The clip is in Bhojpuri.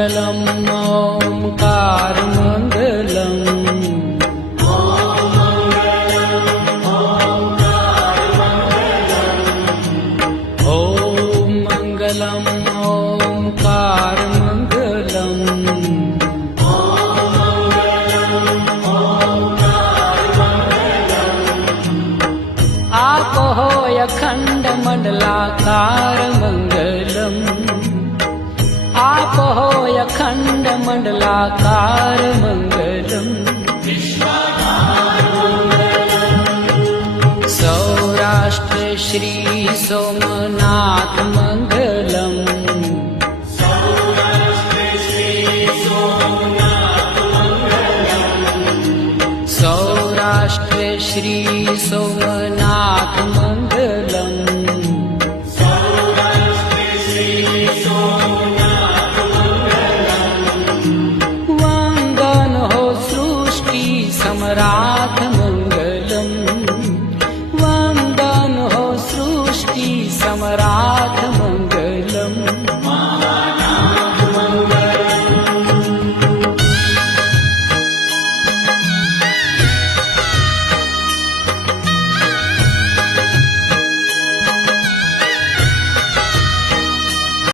मङ्गलम् ओङ्कारमङ्गलम् ॐ मङ्गलम् ओङ्कारमङ्गलम् आपोहो अखण्डमण्डलाकारमङ्गलम् आपोहो अखण्डमण्डलाकारमङ्गलम् सौराष्ट्रे श्री सोमनाथ मङ्गलम् सौराष्ट्रे श्री सोमनाथ मङ्गलम् वन्दन हो सृष्टि सम्राट